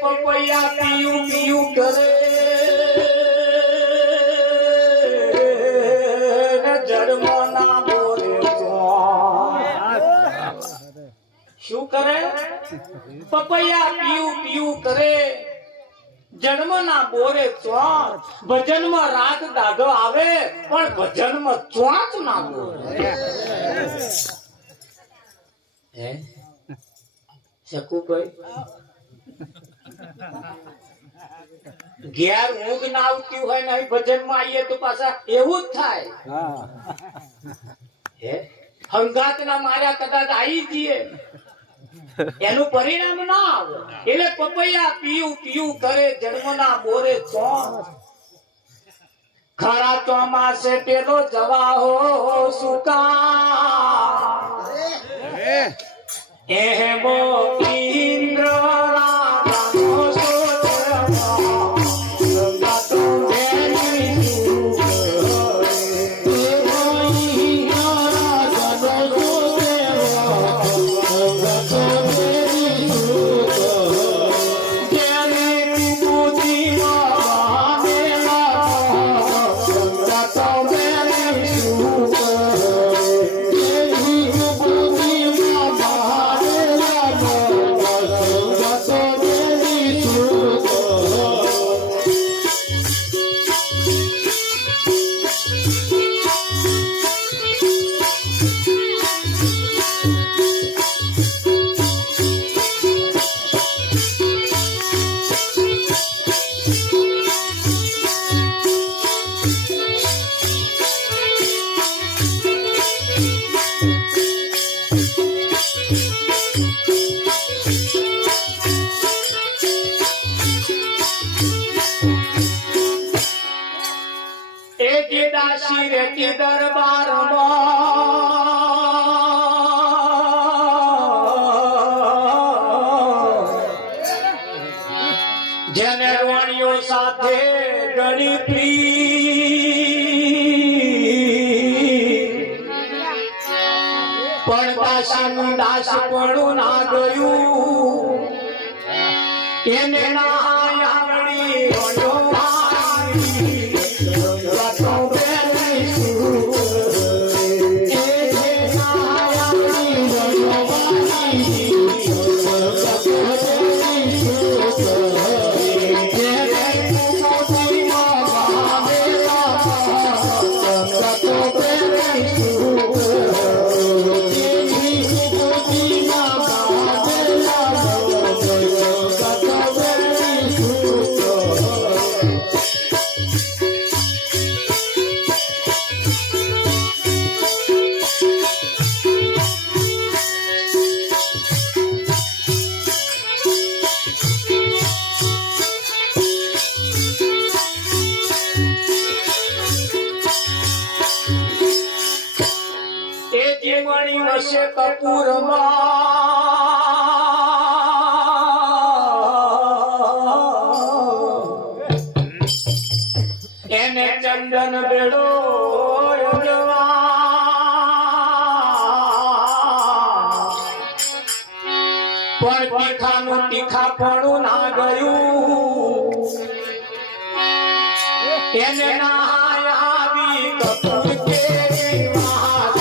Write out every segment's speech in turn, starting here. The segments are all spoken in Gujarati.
પપૈયા પીયું પીયું કરે જન્મના બોરે શું કરે? પપૈયા પીયું પીયું કરે જન્મના બોરે ચોર ભજનમાં રાગ દાઢો આવે પણ ભજનમાં ચોંચ ના બોલે હે શકુભાઈ ઘેર ઊંઘ ના આવતી હોય ને ભજન માં આવીએ તો પાછા એવું જ થાય હે હંગાત ના માર્યા કદાચ આવી જઈએ એનું પરિણામ ના આવે એટલે પપૈયા પીયું પીયું કરે જન્મના બોરે ચોંચ ખરા ચોમાસે પેલો જવાહો સુકા એમો ઇન્દ્ર દરબાર જેને વાણીઓ સાથે ગણી પણ દાસનું દાસ પણ ના ગયું એને ના આવડી વસે કપૂરમાં એને ચંદન બેડો પણ તીખાનું તીખાપણું ના ગયું એને ના આવી કપૂર કેરી વાત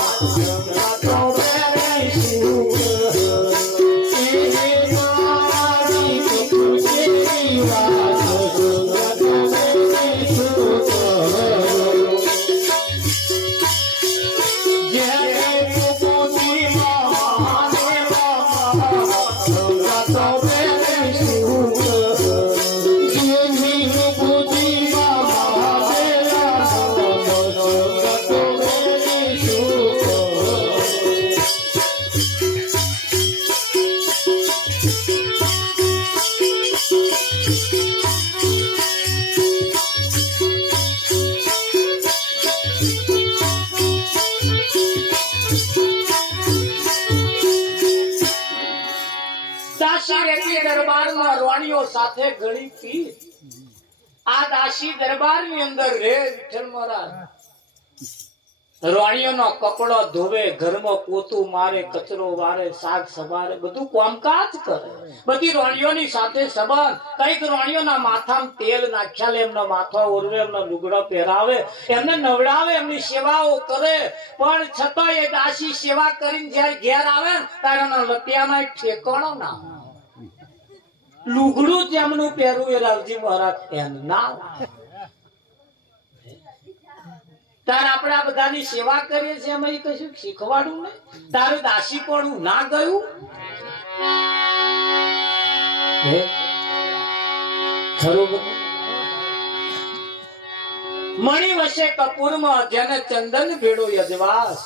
તો બેસીશું એને ના આવી કપૂર કેરી વાત તો બેસીશું જે કપૂરી દરબારમાં રોણીઓ સાથે ઘણી પી આ દાસી દરબારની અંદર રે વિઠ્ઠલ મહારાજ રોણીઓનો કપડો ધોવે ઘરમાં પોતું મારે કચરો વારે શાક સવારે બધું કામકાજ કરે બધી રોણીઓની સાથે સંબંધ કઈક રોણીઓના માથામાં તેલ નાખ્યા લે એમના માથા ઓરવે એમના લુગડા પહેરાવે એમને નવડાવે એમની સેવાઓ કરે પણ છતાં એ દાસી સેવા કરીને જયારે ઘેર આવે ત્યારે એના લટિયામાં એક ઠેકાણો ના લુગડું જેમનું પહેરવું એ રાવજી મહારાજ એનું ના તાર આપણે આ બધાની સેવા કરીએ છીએ એમાં કશું શીખવાડું ને તારું દાસી પણ ના ગયું ખરું મણી વશે કપૂરમાં જેને ચંદન ભેળો યજવાસ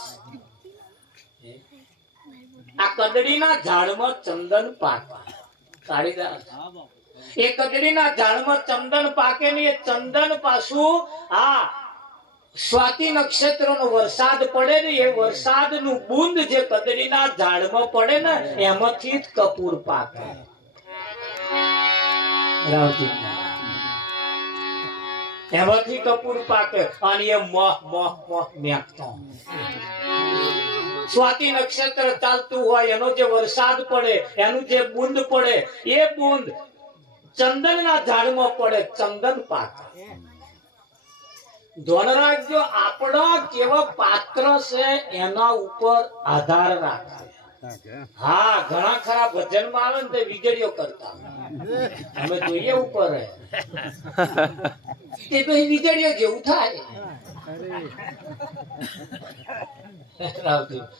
આ કદડીના ઝાડમાં ચંદન પાકે એ કદડીના ઝાડમાં ચંદન પાકે ને એ ચંદન પાછું આ સ્વાતિ નક્ષત્રનો વરસાદ પડે ને એ વરસાદનું બુંદ જે કદડીના ઝાડમાં પડે ને એમાંથી જ કપૂર પાકે એમાંથી કપૂર પાકે અને એ મોહ મોહ મોહ મેકતો સ્વાતિ નક્ષત્ર ચાલતું હોય એનો જે વરસાદ પડે એનું જે બુંદ પડે એ બુંદ ચંદનના ઝાડમાં પડે ચંદન પાકે ધોન રાખજો આપણા કેવા પાત્ર છે એના ઉપર આધાર રાખે હા ઘણા ખરા ભજનમાં આવે ને તે વીજળીઓ કરતા અમે જોઈએ ઉપર તે પછી વીજળીઓ જેવું થાય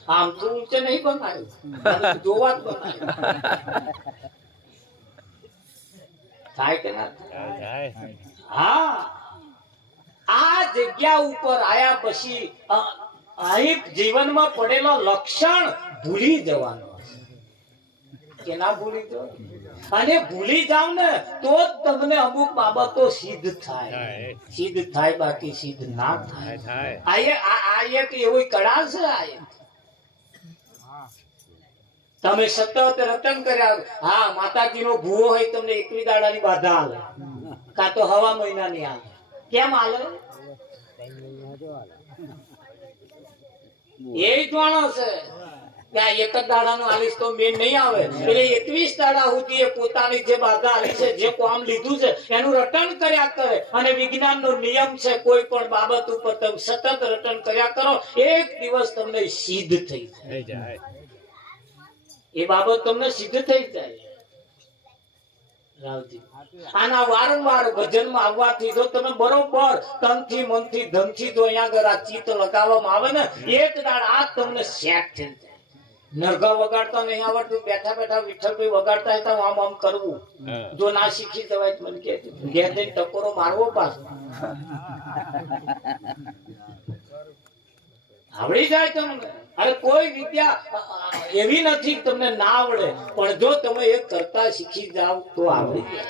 આમ તો ઊંચે નહીં બનાવ્યું જોવા જ બનાવ્યું થાય કે ના હા આ જગ્યા ઉપર આયા પછી અહીં જીવનમાં પડેલો લક્ષણ ભૂલી જવાનો કે ના ભૂલી જાવ અને ભૂલી જાવ ને તો જ તમને અમુક બાબતો સિદ્ધ થાય બાકી સિદ્ધ ના થાય આ એક એવી કળા છે આ તમે સતત રટન કર્યા હા માતાજીનો ભૂવો હોય તમને 21 દાડાની બાધા આલે કા તો હવા મહિનાની આલે કેમ આલે એ જાણો છે કે આ એક જ દાડાનો આલીશ તો મેં નહીં આવે એટલે 21 દાડા સુધી એ પોતાની જે બાધા આલી છે જે કામ લીધું છે એનું રટન કર્યા કરે અને વિજ્ઞાનનો નિયમ છે કોઈ પણ બાબત ઉપર તમે સતત રટન કર્યા કરો એક દિવસ તમને સિદ્ધ થઈ જાય એ બાબત તમને સિદ્ધ થઈ જાય રાવજી આના વારંવાર ભજનમાં આવવાથી જો તમે બરોબર તનથી મનથી ધનથી જો અહીંયા આગળ આ ચિત્ત લગાવવામાં આવે ને એક દાડ આ તમને સેટ થઈ જાય નરગા વગાડતા નહીં આવડતું બેઠા બેઠા વિઠ્ઠલભાઈ વગાડતા હતા આમ આમ કરવું જો ના શીખી જવાય મને કે ઘેર જઈને ટકોરો મારવો પાછો આવડી જાય તમને અરે કોઈ વિદ્યા એવી નથી તમને ના આવડે પણ જો તમે એક કરતા શીખી જાવ તો આવડી જાય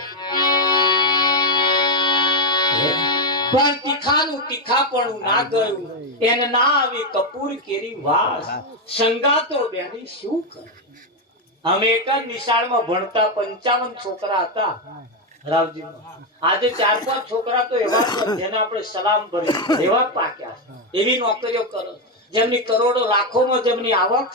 પણ તીખાનું તીખાપણું ના ગયું એને ના આવી કપૂર કેરી વાસ સંગાતો બેની શું કરે અમે એક જ નિશાળમાં ભણતા 55 છોકરા હતા રાવજી આજે 4-5 છોકરા તો એવા છે જેને આપણે સલામ ભરી એવા પાક્યા એવી નોકરીઓ કરો જેમની કરોડો લાખોમાં જેમની આવક